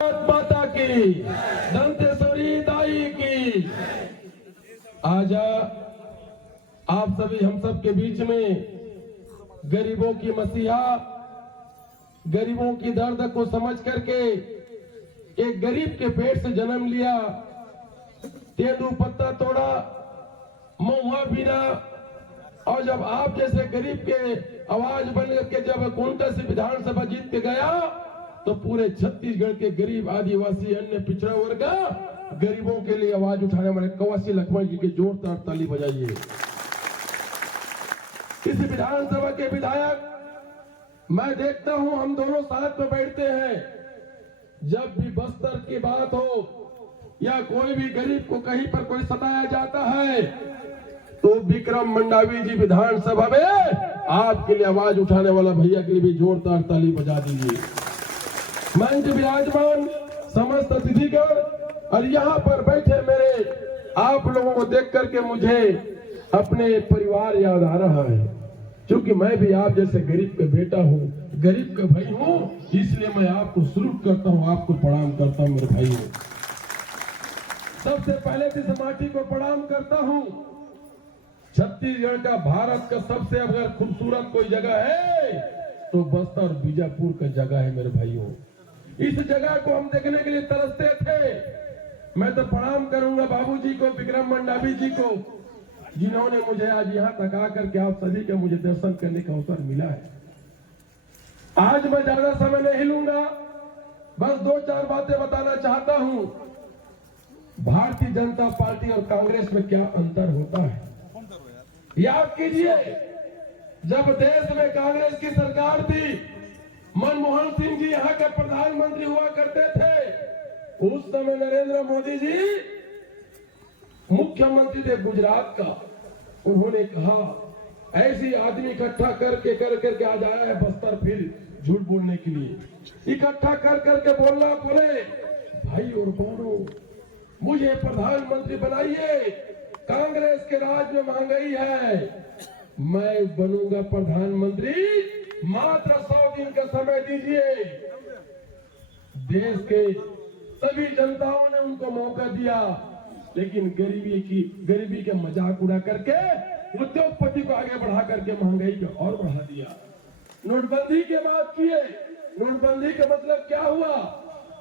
माता की, दंतेश्वरी दाई की। आज आप सभी हम सब के बीच में गरीबों की मसीहा, गरीबों की दर्द को समझ करके एक गरीब के पेट से जन्म लिया, तेंदू पत्ता तोड़ा, महुआ बीना, और जब आप जैसे गरीब के आवाज बन करके जब कोंटा से विधानसभा जीत के गया तो पूरे छत्तीसगढ़ के गरीब, आदिवासी, अन्य पिछड़ा वर्ग गरीबों के लिए आवाज उठाने वाले कवासी लखमा जी के जोरदार ताली बजाइए। इस विधानसभा के विधायक मैं देखता हूं, हम दोनों साथ में बैठते हैं, जब भी बस्तर की बात हो या कोई भी गरीब को कहीं पर कोई सताया जाता है तो विक्रम मंडावी जी विधानसभा में आपके लिए आवाज उठाने वाला भैया के लिए भी जोरदार ताली बजा दीजिए। मंच विराजमान समस्त अतिथिगण और यहाँ पर बैठे मेरे आप लोगों को देख करके मुझे अपने परिवार याद आ रहा है, क्योंकि मैं भी आप जैसे गरीब का बेटा हूँ, गरीब का भाई हूँ, इसलिए मैं आपको सलूट करता हूँ, आपको प्रणाम करता हूँ मेरे भाई। सबसे पहले इस माटी को प्रणाम करता हूँ। छत्तीसगढ़ का, भारत का सबसे अगर खूबसूरत कोई जगह है तो बस्तर बीजापुर का जगह है मेरे भाइयों। इस जगह को हम देखने के लिए तरसते थे। मैं तो प्रणाम करूंगा बाबूजी को, विक्रम मंडावी जी को, जिन्होंने मुझे आज यहाँ तक आकर के आप सभी का मुझे दर्शन करने का अवसर मिला है। आज मैं ज्यादा समय नहीं लूंगा, बस दो चार बातें बताना चाहता हूं। भारतीय जनता पार्टी और कांग्रेस में क्या अंतर होता है याद कीजिए। जब देश में कांग्रेस की सरकार थी, मनमोहन सिंह जी यहाँ के प्रधानमंत्री हुआ करते थे। उस समय नरेंद्र मोदी जी मुख्यमंत्री थे गुजरात का। उन्होंने कहा ऐसी आदमी इकट्ठा करके आज आया है बस्तर फिर झूठ बोलने के लिए। इकट्ठा करके बोलना, बोले भाई और बहनों मुझे प्रधानमंत्री बनाइए, कांग्रेस के राज में महंगाई है, मैं बनूंगा प्रधानमंत्री, मात्र 100 दिन का समय दीजिए। देश के सभी जनताओं ने उनको मौका दिया, लेकिन गरीबी के मजाक उड़ा करके उद्योगपति को आगे बढ़ा करके महंगाई को और बढ़ा दिया। नोटबंदी की बात किए। नोटबंदी का मतलब क्या हुआ?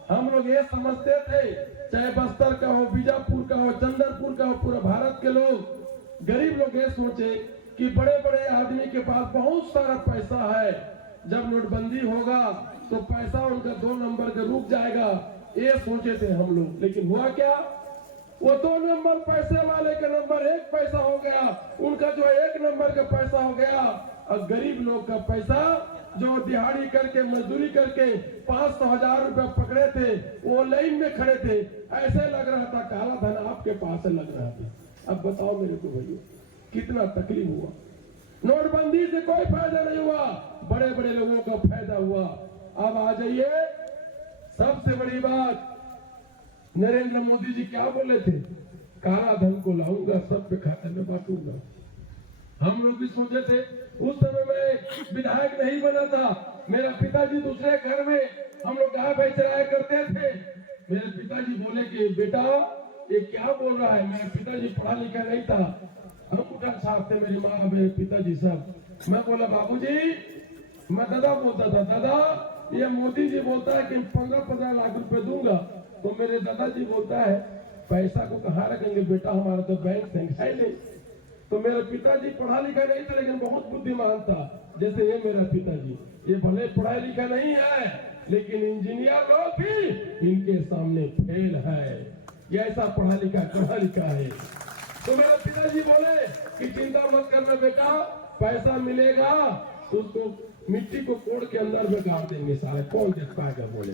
हम लोग ये समझते थे, चाहे बस्तर का हो, बीजापुर का हो, चंद्रपुर का हो, पूरे भारत के लोग, गरीब लोग ये सोचे कि बड़े बड़े आदमी के पास बहुत सारा पैसा है, जब नोटबंदी होगा तो पैसा उनका 2 नंबर का रुक जाएगा, ये सोचे थे हम लोग। लेकिन हुआ क्या? वो 2 नंबर पैसे वाले का नंबर 1 पैसा हो गया, उनका जो 1 नंबर का पैसा हो गया। और गरीब लोग का पैसा जो दिहाड़ी करके, मजदूरी करके 500,000 रुपए पकड़े थे, वो लाइन में खड़े थे, ऐसे लग रहा था काला धन आपके पास लग रहा था। अब बताओ मेरे को भैया, कितना तकलीफ हुआ। नोटबंदी से कोई फायदा नहीं हुआ, बड़े बड़े लोगों का फायदा हुआ। अब आ जाइए, सबसे बड़ी बात, नरेंद्र मोदी जी क्या बोले थे? काला धन को लाऊंगा, सब पे खाते में बांटूंगा। हम लोग भी सोचे थे, उस समय मैं विधायक नहीं बना था, मेरा पिताजी दूसरे घर में हम लोग गाय भैंस चराया करते थे। मेरे पिताजी बोले कि बेटा ये क्या बोल रहा है? मेरे पिताजी पढ़ा लिखा नहीं था, अंगूठा छाप थे मेरी माँ, मेरे पिताजी सब। मैं बोला बाबूजी, मैं दादा बोलता था, दादा ये मोदी जी बोलता है कि 15-15 लाख रुपए दूंगा, तो मेरे दादाजी बोलता है पैसा को कहाँ रखेंगे बेटा, हमारा तो बैंक है नहीं। तो मेरे पिताजी पढ़ा लिखा नहीं था, लेकिन बहुत बुद्धिमान था। जैसे ये मेरा पिताजी, ये भले पढ़ा लिखा नहीं है, लेकिन इंजीनियर लोग भी इनके सामने फेल है, ये ऐसा पढ़ा लिखा है। तो मेरे पिताजी बोले कि चिंता मत करना बेटा, पैसा मिलेगा तो उसको मिट्टी को कोड़ के अंदर में गाड़ देंगे, सारे कौन देख पाएगा बोले।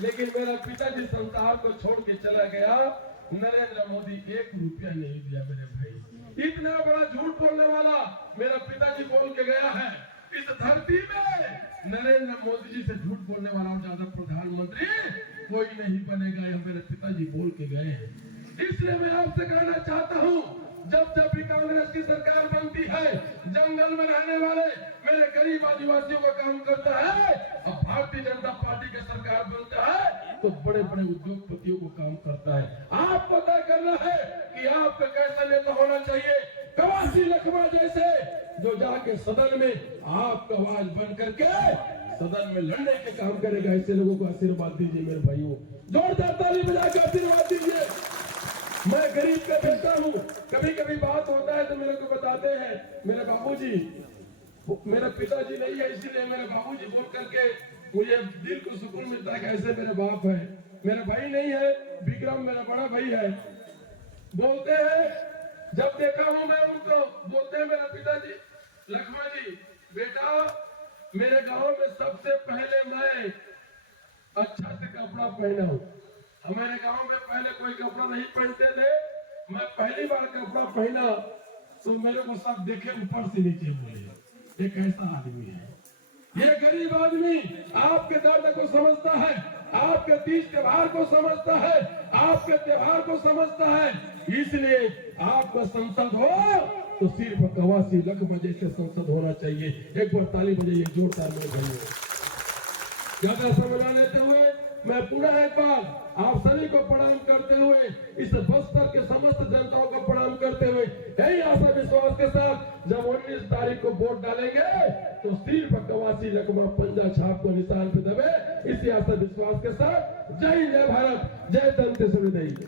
लेकिन मेरा पिताजी संसार को छोड़ के चला गया, नरेंद्र मोदी 1 रुपया नहीं दिया मेरे भाई। इतना बड़ा झूठ बोलने वाला मेरा पिताजी बोल के गया है। इस धरती में नरेंद्र मोदी जी से झूठ बोलने वाला और ज्यादा प्रधानमंत्री कोई नहीं बनेगा, यह मेरे पिताजी बोल के गए हैं। इसलिए मैं आपसे कहना चाहता हूँ, जब जब भी कांग्रेस की सरकार बनती है, जंगल में रहने वाले मेरे गरीब आदिवासियों का काम करता है। अब भारतीय जनता पार्टी की सरकार बनता है तो बड़े बड़े उद्योगपतियों को काम करता है। आपको तय करना है कि आपका कैसा नेता होना चाहिए। कवासी लखमा जैसे जो जाके सदन में आपका आवाज बन करके सदन में लड़ने के काम करेगा, ऐसे लोगों को आशीर्वाद दीजिए मेरे भाइयों, जोरदार ताली बजा के आशीर्वाद दीजिए। मैं गरीब का बेटा हूँ। कभी कभी बात होता है तो मेरे को बताते हैं मेरे बाबूजी, मेरे पिताजी नहीं है इसीलिए मेरे बाबूजी बोल करके मुझे दिल को सुकून मिलता है कि ऐसे मेरे बाप है। मेरा भाई नहीं है, विक्रम मेरा बड़ा भाई है। बोलते हैं जब देखा हूं मैं उनको, बोलते हैं मेरे पिताजी लखमा जी, बेटा मेरे गांव में सबसे पहले मैं अच्छा से कपड़ा पहना हूं। हमारे गांव में पहले कोई कपड़ा नहीं पहनते थे। मैं पहली बार कपड़ा पहना तो मेरे को सब देखे ऊपर से नीचे बोले ये कैसा आदमी है। ये गरीब आदमी आपके दर्द को समझता है, आपके तीज त्योहार को समझता है, आपके त्योहार को समझता है। इसलिए आपका संसद हो तो सिर्फ कवासी लखमा जैसे संसद होना चाहिए। एक बार ताली बजाइए जोरदार मेरे भाइयों। ज्यादा समय न लेते हुए मैं पुनः एक बार आप सभी को प्रणाम करते हुए, इस बस्तर के समस्त जनताओं को प्रणाम करते हुए, यही आशा विश्वास के साथ जब 19 तारीख को वोट डालेंगे तो सिर्फ कवासी लखमा पंजा छाप को निशान पे दबे, इसी आशा विश्वास के साथ जय जय भारत, जय दंतेश्वरी देवी।